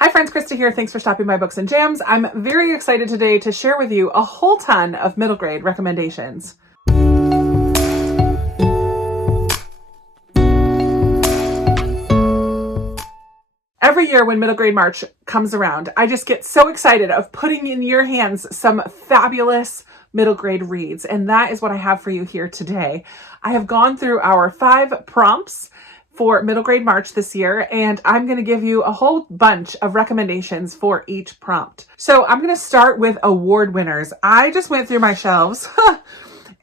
Hi friends, Krista here. Thanks for stopping by Books and Jams. I'm very excited today to share with you a whole ton of middle grade recommendations. Every year when Middle Grade March comes around, I just get so excited of putting in your hands some fabulous middle grade reads, and that is what I have for you here today. I have gone through our 5 prompts for Middle Grade March this year, and I'm going to give you a whole bunch of recommendations for each prompt. So I'm going to start with award winners. I just went through my shelves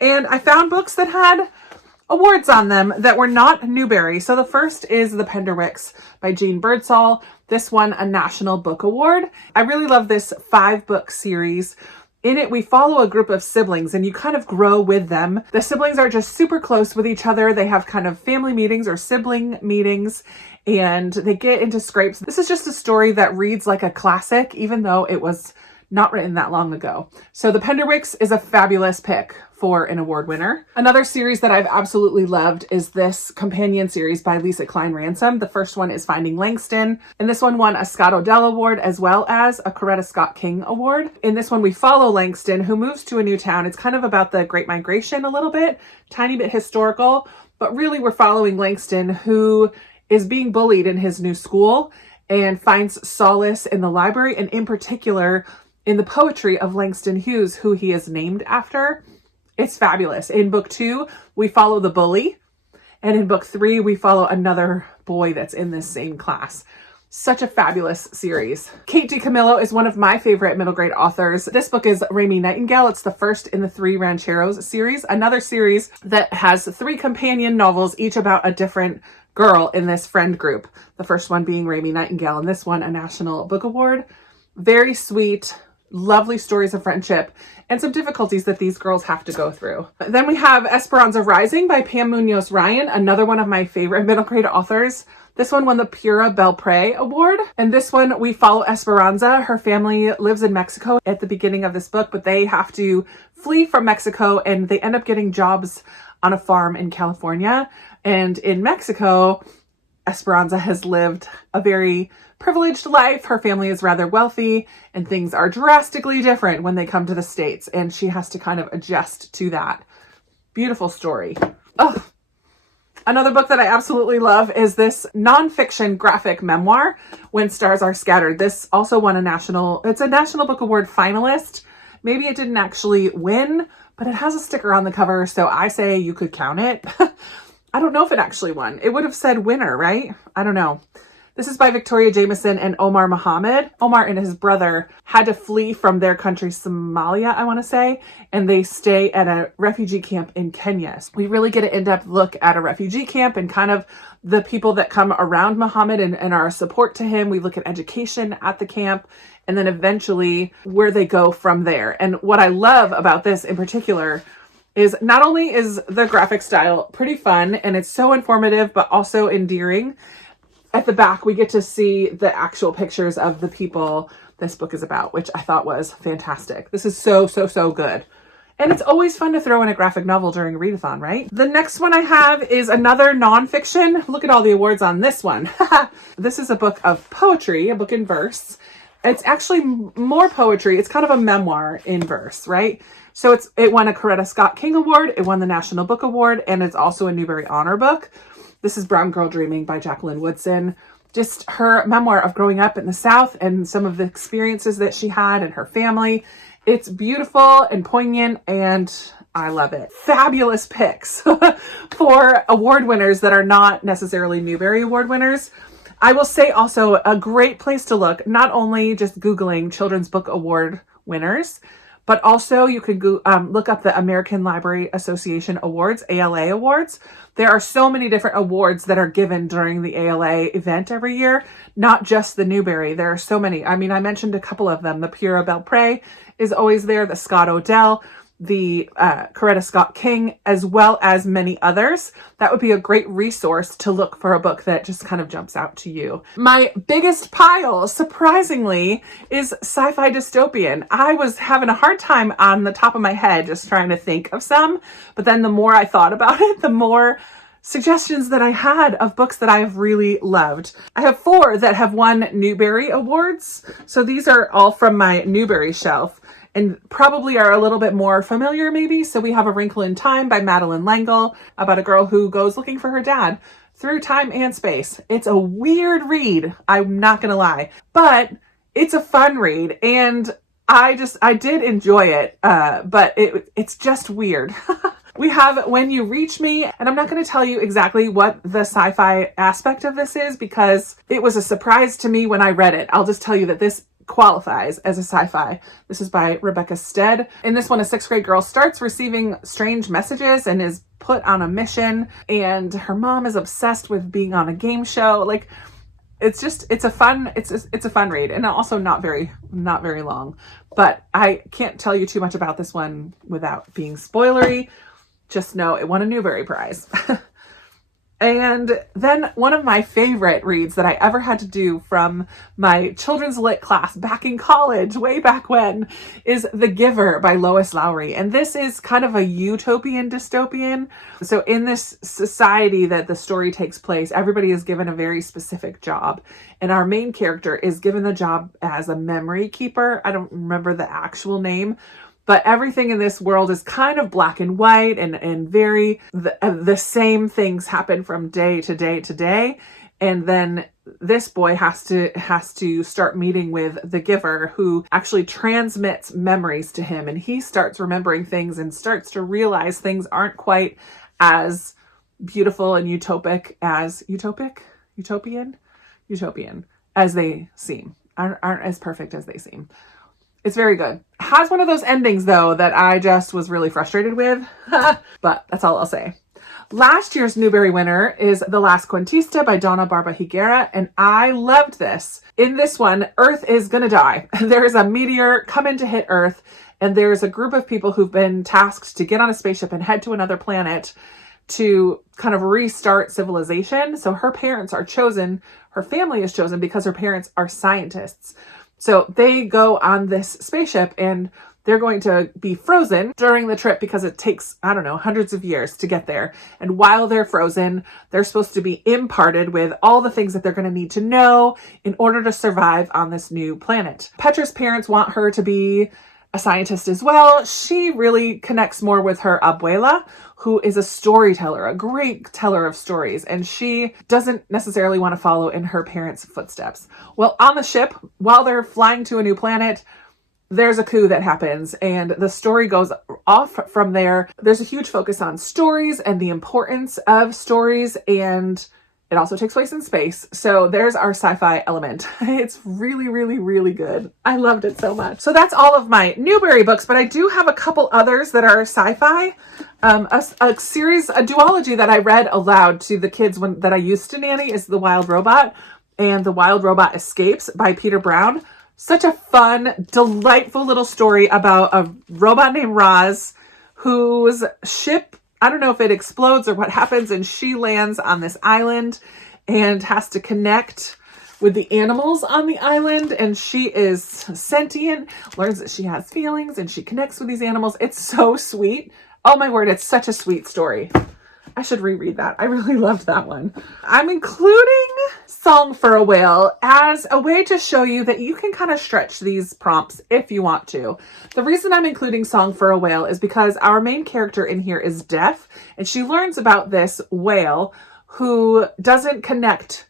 and I found books that had awards on them that were not Newbery. So the first is The Penderwicks by Jean Birdsall. This won a National Book Award. I really love this 5-book series. In it, we follow a group of siblings and you kind of grow with them. The siblings are just super close with each other. They have kind of family meetings or sibling meetings and they get into scrapes. This is just a story that reads like a classic, even though it was not written that long ago. So The Penderwicks is a fabulous pick for an award winner. Another series that I've absolutely loved is this companion series by Lisa Klein Ransom. The first one is Finding Langston, and this one won a Scott Odell Award as well as a Coretta Scott King Award. In this one, we follow Langston, who moves to a new town. It's kind of about the Great Migration a little bit, tiny bit historical, but really we're following Langston, who is being bullied in his new school and finds solace in the library, and in particular, in the poetry of Langston Hughes, who he is named after. It's fabulous. In book 2, we follow the bully. And in book 3, we follow another boy that's in this same class. Such a fabulous series. Kate DiCamillo is one of my favorite middle grade authors. This book is Raimi Nightingale. It's the first in the 3 Rancheros series, another series that has 3 companion novels, each about a different girl in this friend group. The first one being Raimi Nightingale, and this one a National Book Award. Very sweet, lovely stories of friendship and some difficulties that these girls have to go through. Then we have Esperanza Rising by Pam Munoz Ryan, another one of my favorite middle grade authors. This one won the Pura Belpré Award. And this one, we follow Esperanza. Her family lives in Mexico at the beginning of this book, but they have to flee from Mexico and they end up getting jobs on a farm in California. And in Mexico, Esperanza has lived a very privileged life. Her family is rather wealthy and things are drastically different when they come to the States, and she has to kind of adjust to that. Beautiful story. Oh, another book that I absolutely love is this nonfiction graphic memoir, When Stars Are Scattered. This also won a National Book Award finalist. Maybe it didn't actually win, but it has a sticker on the cover, so I say you could count it. I don't know if it actually won. It would have said winner, right? I don't know. This is by Victoria Jameson and Omar Mohammed. Omar and his brother had to flee from their country, Somalia, I want to say, and they stay at a refugee camp in Kenya. So we really get an in-depth look at a refugee camp and kind of the people that come around Mohammed and are a support to him. We look at education at the camp and then eventually where they go from there. And what I love about this in particular is not only is the graphic style pretty fun and it's so informative, but also endearing. At the back, we get to see the actual pictures of the people this book is about, which I thought was fantastic. This is so good. And it's always fun to throw in a graphic novel during a readathon, right? The next one I have is another nonfiction. Look at all the awards on this one. This is a book of poetry, a book in verse. It's actually more poetry. It's kind of a memoir in verse, right? So it won a Coretta Scott King Award, it won the National Book Award, and it's also a Newbery Honor book. This is Brown Girl Dreaming by Jacqueline Woodson. Just her memoir of growing up in the South and some of the experiences that she had and her family. It's beautiful and poignant and I love it. Fabulous picks for award winners that are not necessarily Newbery Award winners. I will say also a great place to look, not only just Googling Children's Book Award winners, but also you could look up the American Library Association Awards, ALA Awards. There are so many different awards that are given during the ALA event every year, not just the Newbery. There are so many. I mean, I mentioned a couple of them. The Pura Belpré is always there, the Scott Odell, the Coretta Scott King, as well as many others. That would be a great resource to look for a book that just kind of jumps out to you. My biggest pile, surprisingly, is Sci-fi dystopian. I was having a hard time on the top of my head just trying to think of some, but then the more I thought about it, the more suggestions that I had of books that I've really loved. I have 4 that have won Newbery Awards. So these are all from my Newbery shelf and probably are a little bit more familiar maybe. So we have A Wrinkle in Time by Madeleine L'Engle, about a girl who goes looking for her dad through time and space. It's a weird read, I'm not gonna lie, but it's a fun read, and I did enjoy it, but it's just weird. We have When You Reach Me, and I'm not going to tell you exactly what the sci-fi aspect of this is because it was a surprise to me when I read it. I'll just tell you that this qualifies as a sci-fi. This is by Rebecca Stead. In this one, a 6th grade girl starts receiving strange messages and is put on a mission, and her mom is obsessed with being on a game show. Like, it's a fun read, and also not very long, but I can't tell you too much about this one without being spoilery. Just know it won a Newbery Prize. And then one of my favorite reads that I ever had to do from my children's lit class back in college, way back when, is The Giver by Lois Lowry. And this is kind of a utopian dystopian. So in this society that the story takes place, everybody is given a very specific job. And our main character is given the job as a memory keeper. I don't remember the actual name, but everything in this world is kind of black and white, and very, the same things happen from day to day to day. And then this boy has to start meeting with the giver, who actually transmits memories to him. And he starts remembering things and starts to realize things aren't quite as beautiful and utopian as they seem, aren't as perfect as they seem. It's very good. Has one of those endings, though, that I just was really frustrated with, but that's all I'll say. Last year's Newbery winner is The Last Cuentista by Donna Barba Higuera, and I loved this. In this one, Earth is gonna die. There is a meteor coming to hit Earth, and there's a group of people who've been tasked to get on a spaceship and head to another planet to kind of restart civilization. So her parents are chosen, her family is chosen because her parents are scientists. So they go on this spaceship and they're going to be frozen during the trip because it takes, I don't know, hundreds of years to get there. And while they're frozen, they're supposed to be imparted with all the things that they're going to need to know in order to survive on this new planet. Petra's parents want her to be a scientist as well. She really connects more with her abuela, who is a storyteller, a great teller of stories, and she doesn't necessarily want to follow in her parents' footsteps. Well, on the ship, while they're flying to a new planet, there's a coup that happens, and the story goes off from there. There's a huge focus on stories and the importance of stories, and it also takes place in space. So there's our sci-fi element. It's really, really, really good. I loved it so much. So that's all of my Newbery books, but I do have a couple others that are sci-fi. A series, a duology that I read aloud to the kids that I used to nanny is The Wild Robot and The Wild Robot Escapes by Peter Brown. Such a fun, delightful little story about a robot named Roz whose ship, I don't know if it explodes or what happens, and she lands on this island and has to connect with the animals on the island, and she is sentient, learns that she has feelings, and she connects with these animals. It's so sweet. Oh my word, it's such a sweet story. I should reread that. I really loved that one. I'm including Song for a Whale as a way to show you that you can kind of stretch these prompts if you want to. The reason I'm including Song for a Whale is because our main character in here is deaf, and she learns about this whale who doesn't connect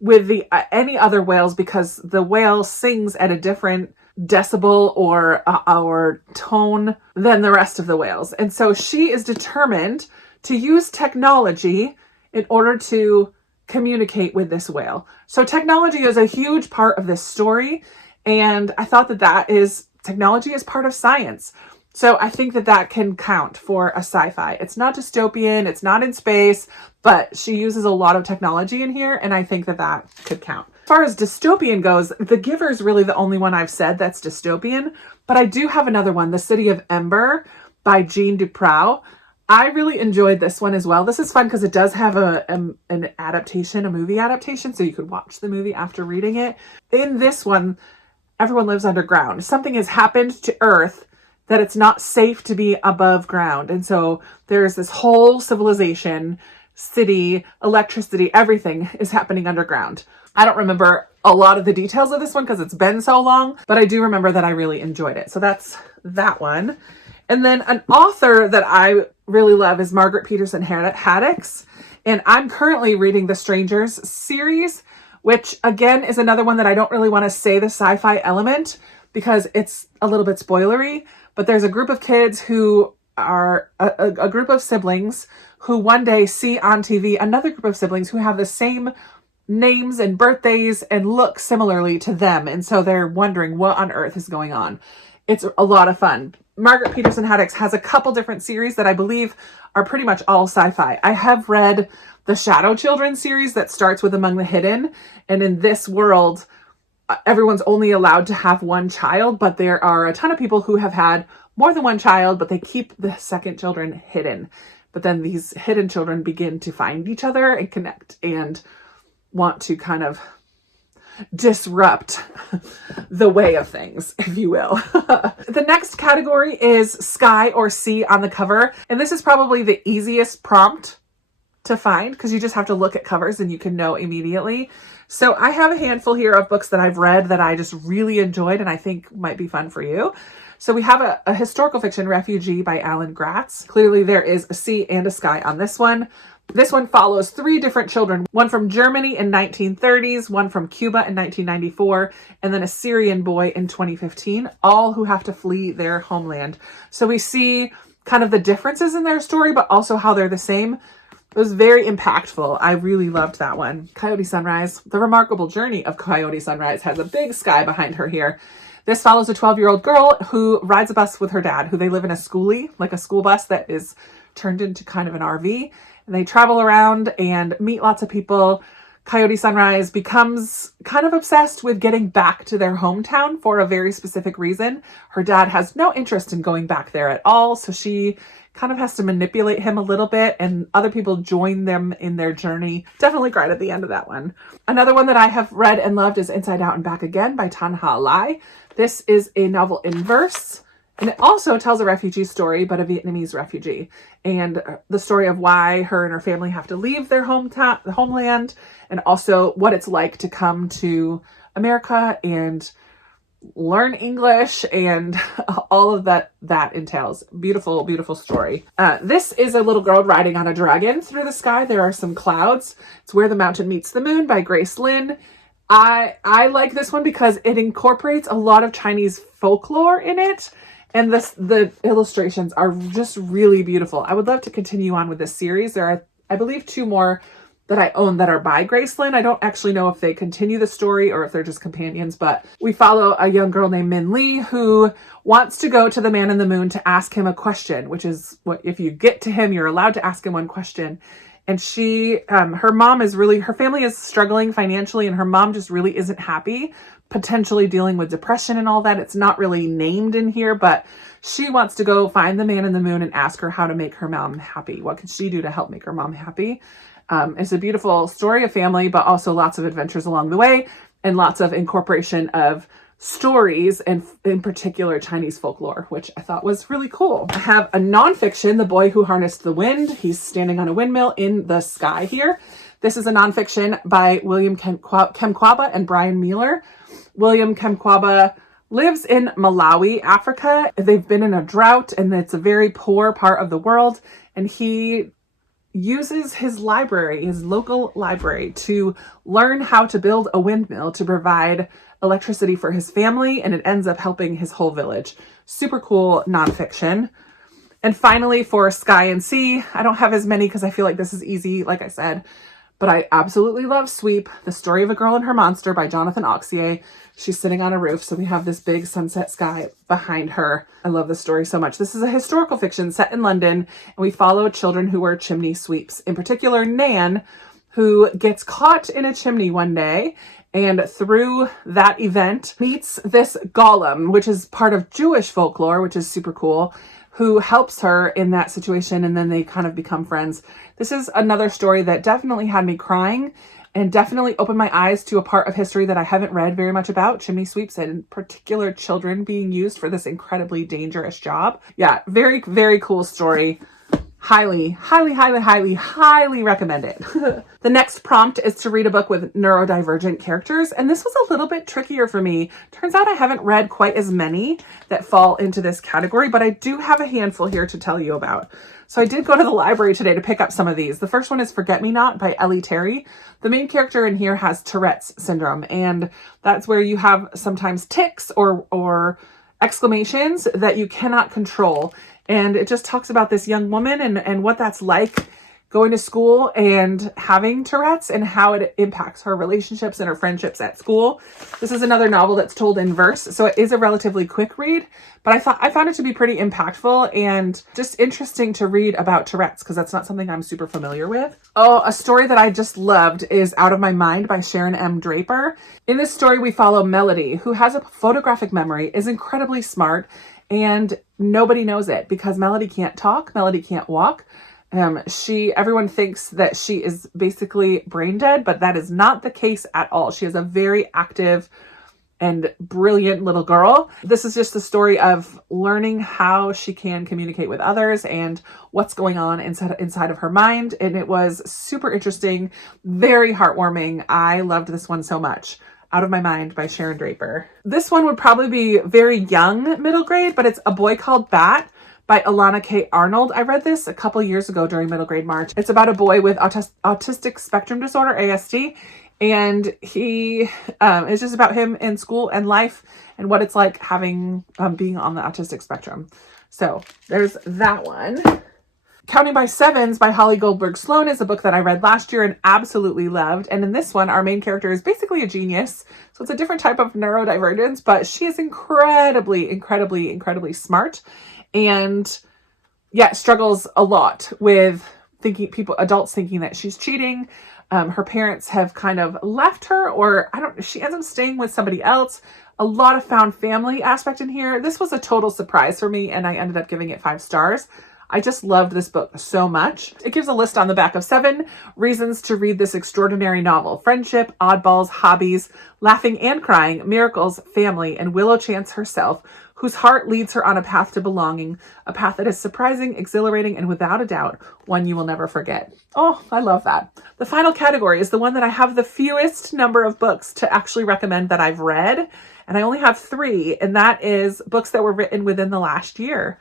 with any other whales because the whale sings at a different decibel or tone than the rest of the whales. And so she is determined to use technology in order to communicate with this whale. So technology is a huge part of this story, and I thought that technology is part of science. So I think that can count for a sci-fi. It's not dystopian, it's not in space, but she uses a lot of technology in here, and I think that could count. As far as dystopian goes, The Giver is really the only one I've said that's dystopian, but I do have another one, The City of Ember by Jean Duprow. I really enjoyed this one as well. This is fun because it does have an adaptation, a movie adaptation, so you could watch the movie after reading it. In this one, everyone lives underground. Something has happened to Earth that it's not safe to be above ground. And so there's this whole civilization city, electricity, everything is happening underground. I don't remember a lot of the details of this one because it's been so long, but I do remember that I really enjoyed it. So that's that one. And then an author that I really love is Margaret Peterson Haddix. And I'm currently reading the Strangers series, which again is another one that I don't really want to say the sci-fi element because it's a little bit spoilery, but there's a group of kids who are a group of siblings who one day see on TV another group of siblings who have the same names and birthdays and look similarly to them. And so they're wondering what on earth is going on. It's a lot of fun. Margaret Peterson Haddix has a couple different series that I believe are pretty much all sci-fi. I have read the Shadow Children series that starts with Among the Hidden. And in this world, everyone's only allowed to have one child, but there are a ton of people who have had more than one child, but they keep the second children hidden. But then these hidden children begin to find each other and connect and want to kind of disrupt the way of things, if you will. The next category is sky or sea on the cover. And this is probably the easiest prompt to find because you just have to look at covers and you can know immediately. So I have a handful here of books that I've read that I just really enjoyed and I think might be fun for you. So we have a historical fiction, Refugee by Alan Gratz. Clearly there is a sea and a sky on this one. This one follows 3 different children, one from Germany in 1930s, one from Cuba in 1994, and then a Syrian boy in 2015, all who have to flee their homeland. So we see kind of the differences in their story, but also how they're the same. It was very impactful. I really loved that one. Coyote Sunrise, The Remarkable Journey of Coyote Sunrise, has a big sky behind her here. This follows a 12-year-old girl who rides a bus with her dad, who they live in a schoolie, like a school bus that is turned into kind of an RV. And they travel around and meet lots of people. Coyote Sunrise becomes kind of obsessed with getting back to their hometown for a very specific reason. Her dad has no interest in going back there at all, so she kind of has to manipulate him a little bit, and other people join them in their journey. Definitely cried at the end of that one. Another one that I have read and loved is Inside Out and Back Again by Tan Ha Lai. This is a novel in verse. And it also tells a refugee story, but a Vietnamese refugee, and the story of why her and her family have to leave their homeland, and also what it's like to come to America and learn English and all of that entails. Beautiful, beautiful story. This is a little girl riding on a dragon through the sky. There are some clouds. It's Where the Mountain Meets the Moon by Grace Lin. I like this one because it incorporates a lot of Chinese folklore in it. And the illustrations are just really beautiful. I would love to continue on with this series. There are, I believe, 2 more that I own that are by Grace Lin. I don't actually know if they continue the story or if they're just companions, but we follow a young girl named Min Lee who wants to go to the man in the moon to ask him a question, which is what, if you get to him, you're allowed to ask him one question. And she, her family is struggling financially, and her mom just really isn't happy, potentially dealing with depression and all that. It's not really named in here, but she wants to go find the man in the moon and ask her how to make her mom happy. What could she do to help make her mom happy? It's a beautiful story of family, but also lots of adventures along the way and lots of incorporation of stories and in particular Chinese folklore, which I thought was really cool. I have a nonfiction, The Boy Who Harnessed the Wind. He's standing on a windmill in the sky here. This is a nonfiction by William Kemkwaba and Brian Mueller. William Kemkwaba lives in Malawi, Africa. They've been in a drought and it's a very poor part of the world. And he uses his library, his local library, to learn how to build a windmill to provide electricity for his family, and it ends up helping his whole village. Super cool nonfiction. And finally, for Sky and Sea, I don't have as many because I feel like this is easy, like I said, but I absolutely love Sweep, The Story of a Girl and Her Monster by Jonathan Auxier. She's sitting on a roof, so we have this big sunset sky behind her. I love this story so much. This is a historical fiction set in London, and we follow children who are chimney sweeps. In particular, Nan, who gets caught in a chimney one day, and through that event meets this golem, which is part of Jewish folklore, which is super cool, who helps her in that situation, and then they kind of become friends. This is another story that definitely had me crying and definitely opened my eyes to a part of history that I haven't read very much about, chimney sweeps, and in particular children being used for this incredibly dangerous job. Yeah, very, very cool story. Highly, highly, highly, highly, highly recommend it. The next prompt is to read a book with neurodivergent characters, and this was a little bit trickier for me. Turns out I haven't read quite as many that fall into this category, but I do have a handful here to tell you about. So I did go to the library today to pick up some of these. The first one is Forget Me Not by Ellie Terry. The main character in here has Tourette's syndrome, and that's where you have sometimes tics or exclamations that you cannot control. And it just talks about this young woman and what that's like going to school and having Tourette's and how it impacts her relationships and her friendships at school. This is another novel that's told in verse, so it is a relatively quick read, but I found it to be pretty impactful and just interesting to read about Tourette's because that's not something I'm super familiar with. Oh, a story that I just loved is Out of My Mind by Sharon M. Draper. In this story, we follow Melody, who has a photographic memory, is incredibly smart, and nobody knows it because Melody can't talk, Melody can't walk. Everyone thinks that she is basically brain dead, but that is not the case at all. She is a very active and brilliant little girl. This is just the story of learning how she can communicate with others and what's going on inside of her mind. And it was super interesting, very heartwarming. I loved this one so much. Out of My Mind by Sharon Draper. This one would probably be very young middle grade, but it's A Boy Called Bat by Alana K. Arnold. I read this a couple years ago during middle grade March. It's about a boy with autistic spectrum disorder, ASD, and he it's just about him in school and life and what it's like having being on the autistic spectrum. So there's that one. Counting by Sevens by Holly Goldberg Sloan is a book that I read last year and absolutely loved. And in this one, our main character is basically a genius. So it's a different type of neurodivergence, but she is incredibly, incredibly, incredibly smart. And yet struggles a lot with adults thinking that she's cheating. Her parents have kind of left her, or she ends up staying with somebody else. A lot of found family aspect in here. This was a total surprise for me, and I ended up giving it 5 stars. I just loved this book so much. It gives a list on the back of 7 reasons to read this extraordinary novel. Friendship, oddballs, hobbies, laughing and crying, miracles, family, and Willow Chance herself, whose heart leads her on a path to belonging, a path that is surprising, exhilarating, and without a doubt, one you will never forget. Oh, I love that. The final category is the one that I have the fewest number of books to actually recommend that I've read, and I only have 3, and that is books that were written within the last year.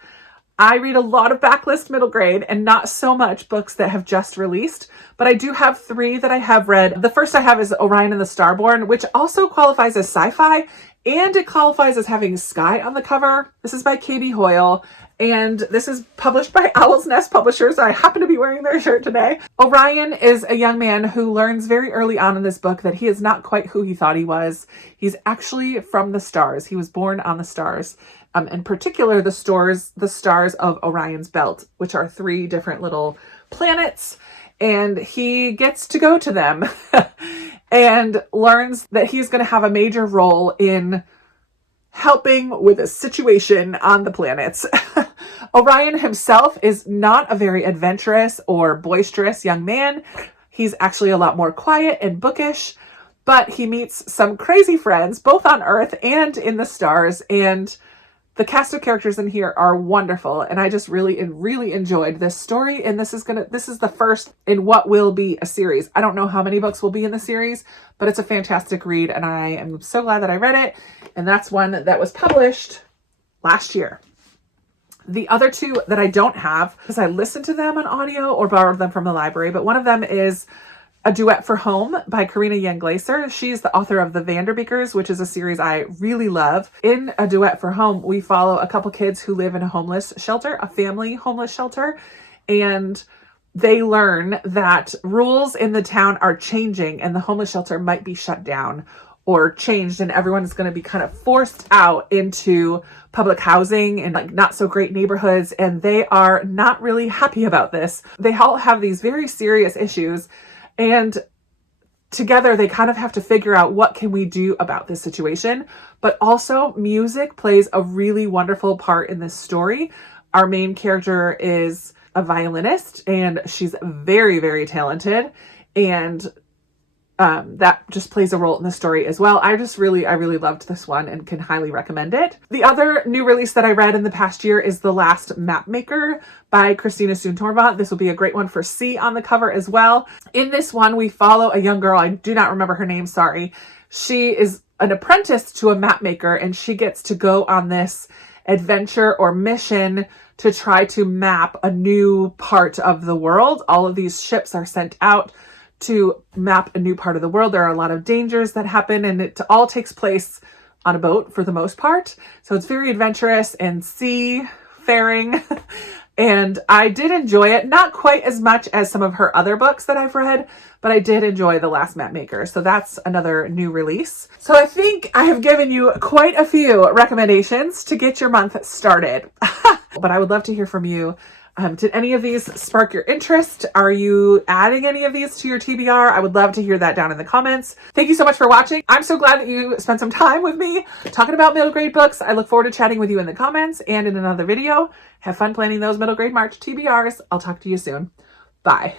I read a lot of backlist middle grade and not so much books that have just released, but I do have 3 that I have read. The first I have is Orion and the Starborn, which also qualifies as sci-fi, and it qualifies as having sky on the cover. This is by KB Hoyle, and this is published by Owl's Nest Publishers. I happen to be wearing their shirt today. Orion is a young man who learns very early on in this book that he is not quite who he thought he was. He's actually from the stars. He was born on the stars. In particular, the stars of Orion's belt, which are 3 different little planets, and he gets to go to them and learns that he's going to have a major role in helping with a situation on the planets. Orion himself is not a very adventurous or boisterous young man. He's actually a lot more quiet and bookish, but he meets some crazy friends, both on Earth and in the stars, and the cast of characters in here are wonderful, and I just really enjoyed this story. And this is the first in what will be a series. I don't know how many books will be in the series, but it's a fantastic read, and I am so glad that I read it. And that's one that was published last year. The other 2 that I don't have, because I listened to them on audio or borrowed them from the library, but one of them is A Duet for Home by Karina Yang Glaser. She's the author of The Vanderbeekers, which is a series I really love. In A Duet for Home, we follow a couple kids who live in a homeless shelter, a family homeless shelter, and they learn that rules in the town are changing and the homeless shelter might be shut down or changed, and everyone is going to be kind of forced out into public housing and like not so great neighborhoods, and they are not really happy about this. They all have these very serious issues, and together they kind of have to figure out what can we do about this situation. But also music plays a really wonderful part in this story. Our main character is a violinist, and she's very, very talented, and that just plays a role in the story as well. I really loved this one and can highly recommend it. The other new release that I read in the past year is The Last Mapmaker by Christina Soontorva. This will be a great one for C on the cover as well. In this one, we follow a young girl. I do not remember her name, sorry. She is an apprentice to a mapmaker, and she gets to go on this adventure or mission to try to map a new part of the world. All of these ships are sent out to map a new part of the world. There are a lot of dangers that happen, and it all takes place on a boat for the most part. So it's very adventurous and seafaring. And I did enjoy it, not quite as much as some of her other books that I've read, but I did enjoy The Last Mapmaker. So that's another new release. So I think I have given you quite a few recommendations to get your month started. But I would love to hear from you. Did any of these spark your interest? Are you adding any of these to your TBR? I would love to hear that down in the comments. Thank you so much for watching. I'm so glad that you spent some time with me talking about middle grade books. I look forward to chatting with you in the comments and in another video. Have fun planning those middle grade March TBRs. I'll talk to you soon. Bye.